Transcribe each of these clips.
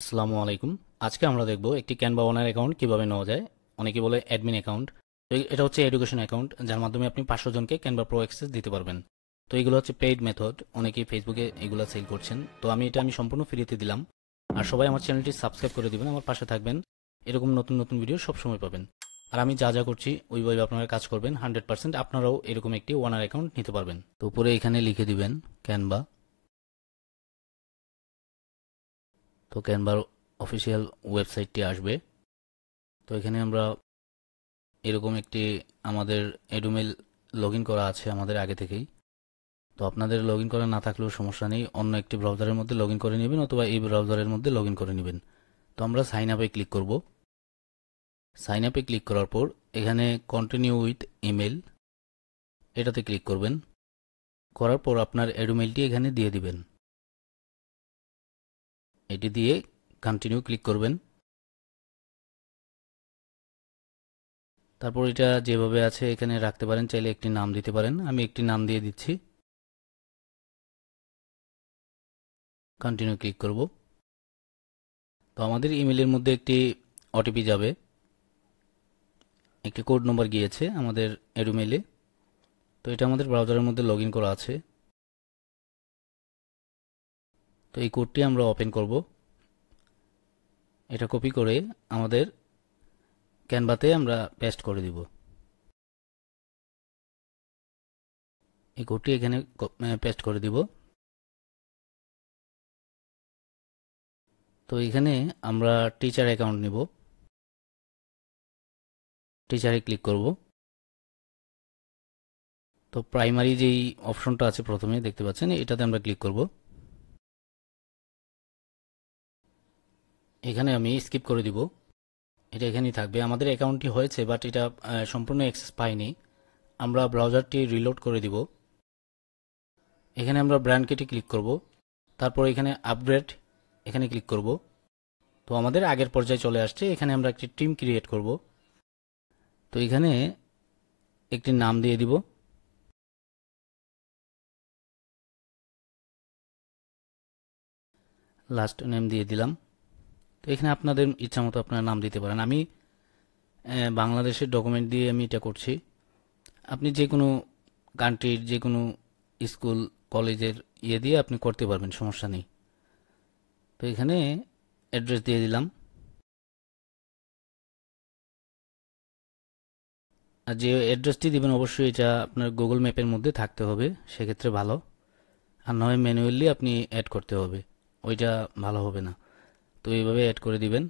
আসসালামু আলাইকুম। আজকে আমরা দেখব একটি ক্যানভা ওনার অ্যাকাউন্ট কিভাবে নেওয়া যায়। অনেকে বলে অ্যাডমিন অ্যাকাউন্ট। তো এটা হচ্ছে এডুকেশন অ্যাকাউন্ট, যার মাধ্যমে আপনি 500 জনকে ক্যানভা প্রো অ্যাক্সেস দিতে পারবেন। তো এগুলো হচ্ছে পেইড মেথড, অনেকেই ফেসবুকে এগুলো সেল করছেন। তো আমি সম্পূর্ণ ফ্রিতে দিলাম। আর সবাই আমার চ্যানেলটি সাবস্ক্রাইব করে দিবেন, আমার পাশে থাকবেন। এরকম নতুন নতুন ভিডিও সবসময় পাবেন। আর আমি যা যা করছি ওইভাবে আপনারা কাজ করবেন, 100% আপনারাও এরকম একটি ওনার অ্যাকাউন্ট নিতে পারবেন। তো উপরে এখানে লিখে দিবেন ক্যানভা। তো ক্যানভার অফিসিয়াল ওয়েবসাইটটি আসবে। তো এখানে আমরা এরকম একটি আমাদের এডুমেল লগ ইন করা আছে আমাদের আগে থেকেই। তো আপনাদের লগ ইন করা না থাকলেও সমস্যা নেই, অন্য একটি ব্রাউজারের মধ্যে লগ ইন করে নেবেন অথবা এই ব্রাউজারের মধ্যে লগ ইন করে নেবেন। তো আমরা সাইন আপে ক্লিক করব। সাইন আপে ক্লিক করার পর এখানে কন্টিনিউ উইথ ইমেল এটাতে ক্লিক করবেন। করার পর আপনার এডুমেলটি এখানে দিয়ে দিবেন। এটি দিয়ে কন্টিনিউ ক্লিক করবেন। তারপর এটা যেভাবে আছে এখানে রাখতে পারেন, চাইলে একটি নাম দিতে পারেন। আমি একটি নাম দিয়ে দিচ্ছি। কন্টিনিউ ক্লিক করব। তো আমাদের ইমেলের মধ্যে একটি ওটিপি যাবে, একটি কোড নম্বর গিয়েছে আমাদের এডুমেইলে। তো এটা আমাদের ব্রাউজারের মধ্যে লগ ইন করা আছে। তো এই কোডটি আমরা ওপেন করব। এটা কপি করে আমাদের ক্যানভাতে আমরা পেস্ট করে দিব। এই কোডটি এখানে পেস্ট করে দিব। তো এখানে আমরা টিচার অ্যাকাউন্ট নিব। টিচারে ক্লিক করব। তো প্রাইমারি যেই অপশনটা আছে প্রথমে দেখতে পাচ্ছেন, এটাতে আমরা ক্লিক করব। এখানে আমি স্কিপ করে দিব। এটা এখানেই থাকবে। আমাদের অ্যাকাউন্টটি হয়েছে, বাট এটা সম্পূর্ণ অ্যাক্সেস পাইনি। আমরা ব্রাউজারটি রিলোড করে দিব। এখানে আমরা ব্র্যান্ড ক্লিক করব। তারপর এখানে আপগ্রেড এখানে ক্লিক করব। তো আমাদের আগের পর্যায়ে চলে আসছে। এখানে আমরা একটি টিম ক্রিয়েট করব। তো এখানে একটি নাম দিয়ে দিব। লাস্ট নেম দিয়ে দিলাম। তো এখানে আপনাদের ইচ্ছা মতো আপনারা নাম দিতে পারেন। আমি বাংলাদেশের ডকুমেন্ট দিয়ে আমি এটা করছি। আপনি যে কোনো কান্ট্রির যে কোনো স্কুল কলেজের দিয়ে আপনি করতে পারবেন, সমস্যা নেই। তো এখানে অ্যাড্রেস দিয়ে দিলাম। আর যে অ্যাড্রেসটি দিবেন অবশ্যই এটা আপনার গুগল ম্যাপের মধ্যে থাকতে হবে, সেক্ষেত্রে ভালো। আর নয় ম্যানুয়ালি আপনি অ্যাড করতে হবে, ওইটা ভালো হবে না। তো এইভাবে অ্যাড করে দিবেন।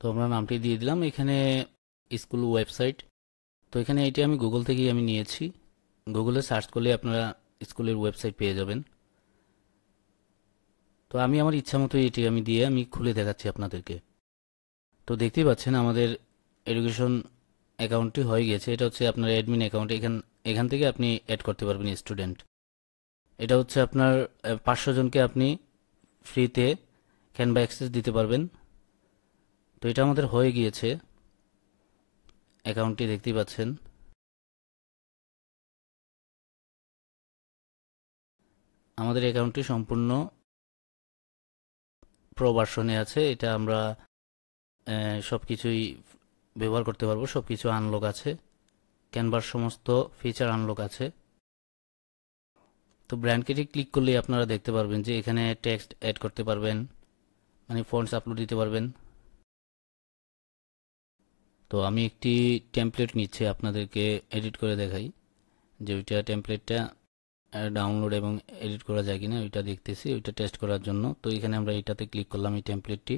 তো আমরা নামটি দিয়ে দিলাম। এখানে স্কুল ওয়েবসাইট। তো এখানে এটি আমি গুগল থেকেই আমি নিয়েছি। গুগলে সার্চ করলে আপনারা স্কুলের ওয়েবসাইট পেয়ে যাবেন। তো আমি আমার ইচ্ছা মতো এটি আমি দিয়ে আমি খুলে দেখাচ্ছি আপনাদেরকে। তো দেখতেই পাচ্ছেন আমাদের এডুকেশন অ্যাকাউন্টটি হয়ে গেছে। এটা হচ্ছে আপনার অ্যাডমিন অ্যাকাউন্ট। এখান এখান থেকে আপনি অ্যাড করতে পারবেন স্টুডেন্ট। এটা হচ্ছে আপনার 500 জনকে আপনি ফ্রিতে ক্যানভা অ্যাক্সেস দিতে পারবেন। তো এটা আমাদের হয়ে গিয়েছে। অ্যাকাউন্টটি দেখতেই পাচ্ছেন। আমাদের অ্যাকাউন্টটি সম্পূর্ণ প্রো ভার্সনে আছে। এটা আমরা সব কিছুই ব্যবহার করতে পারবো, সব কিছু আনলক আছে। ক্যানভার সমস্ত ফিচার আনলক আছে। তো ব্র্যান্ড ক্লিক করলেই আপনারা দেখতে পারবেন যে এখানে টেক্সট অ্যাড করতে পারবেন, মানে ফন্টস আপলোড দিতে পারবেন। তো আমি একটি টেমপ্লেট নিচ্ছে আপনাদেরকে এডিট করে দেখাই, যে ওইটা টেমপ্লেটটা ডাউনলোড এবং এডিট করা যায় কিনা ওইটা দেখতেছি, ওইটা টেস্ট করার জন্য। তো এখানে আমরা এটাতে ক্লিক করলাম, এই টেমপ্লেটটি,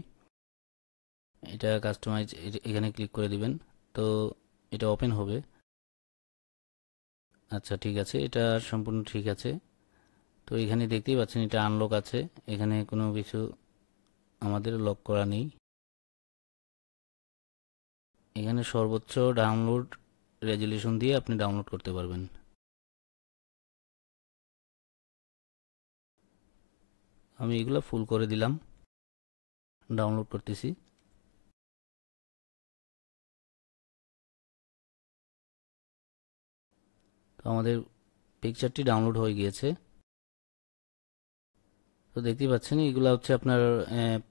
এটা কাস্টমাইজ এখানে ক্লিক করে দিবেন। তো এটা ওপেন হবে। আচ্ছা, ঠিক আছে, এটা সম্পূর্ণ ঠিক আছে। তো এখানে দেখতেই পাচ্ছেন এটা আনলক আছে। এখানে কোনো কিছু আমাদের লক করা নেই। এখানে সর্বোচ্চ ডাউনলোড রেজুলেশন দিয়ে আপনি ডাউনলোড করতে পারবেন। আমি এগুলো ফুল করে দিলাম, ডাউনলোড করতেছি। তো আমাদের পিকচারটি ডাউনলোড হয়ে গিয়েছে। তো দেখতেই পাচ্ছেন এগুলো হচ্ছে আপনার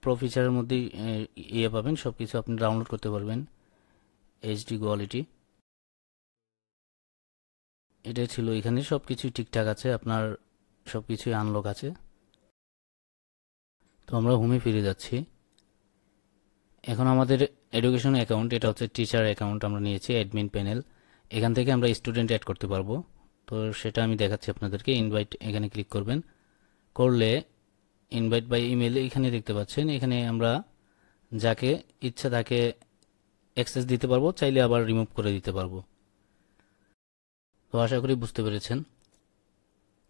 প্রো ফিচারের মধ্যে ইয়ে পাবেন, সব কিছু আপনি ডাউনলোড করতে পারবেন এইচডি কোয়ালিটি। এটাই ছিল, এখানে সব কিছুই ঠিকঠাক আছে, আপনার সব কিছুই আনলক আছে। তো আমরা হোমে ফিরে যাচ্ছি। এখন আমাদের এডুকেশন অ্যাকাউন্ট, এটা হচ্ছে টিচার অ্যাকাউন্ট আমরা নিয়েছি, অ্যাডমিন প্যানেল। এখান থেকে আমরা স্টুডেন্ট অ্যাড করতে পারবো। তো সেটা আমি দেখাচ্ছি আপনাদেরকে। ইনভাইট এখানে ক্লিক করবেন, করলে ইনভাইট বাই ইমেল এখানে দেখতে পাচ্ছেন। এখানে আমরা যাকে ইচ্ছা তাকে অ্যাক্সেস দিতে পারবো, চাইলে আবার রিমুভ করে দিতে পারবো। তো আশা করি বুঝতে পেরেছেন।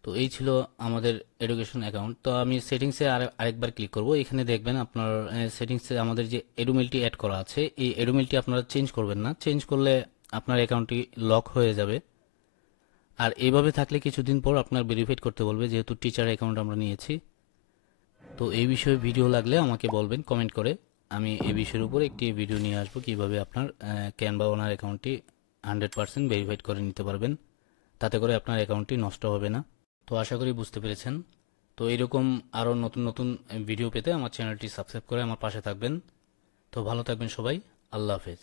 তো এই ছিল আমাদের এডুকেশন অ্যাকাউন্ট। তো আমি সেটিংসে আরেকবার ক্লিক করব। এখানে দেখবেন আপনার সেটিংসে আমাদের যে এডুমেলটি অ্যাড করা আছে, এই এডুমেলটি আপনারা চেঞ্জ করবেন না। চেঞ্জ করলে আপনার অ্যাকাউন্টটি লক হয়ে যাবে। আর এইভাবে থাকলে কিছুদিন পর আপনার ভেরিফাইড করতে বলবে, যেহেতু টিচার অ্যাকাউন্ট আমরা নিয়েছি। তো এই বিষয়ে ভিডিও লাগলে আমাকে বলবেন কমেন্ট করে, আমি এই বিষয়ের উপর একটি ভিডিও নিয়ে আসবো, কিভাবে আপনার ক্যানভা ওনার অ্যাকাউন্টটি 100% ভেরিফাইড করে নিতে পারবেন, তাতে করে আপনার অ্যাকাউন্টটি নষ্ট হবে না। তো আশা করি বুঝতে পেরেছেন। তো এরকম আরও নতুন নতুন ভিডিও পেতে আমার চ্যানেলটি সাবস্ক্রাইব করে আমার পাশে থাকবেন। তো ভালো থাকবেন সবাই। আল্লাহ হাফেজ।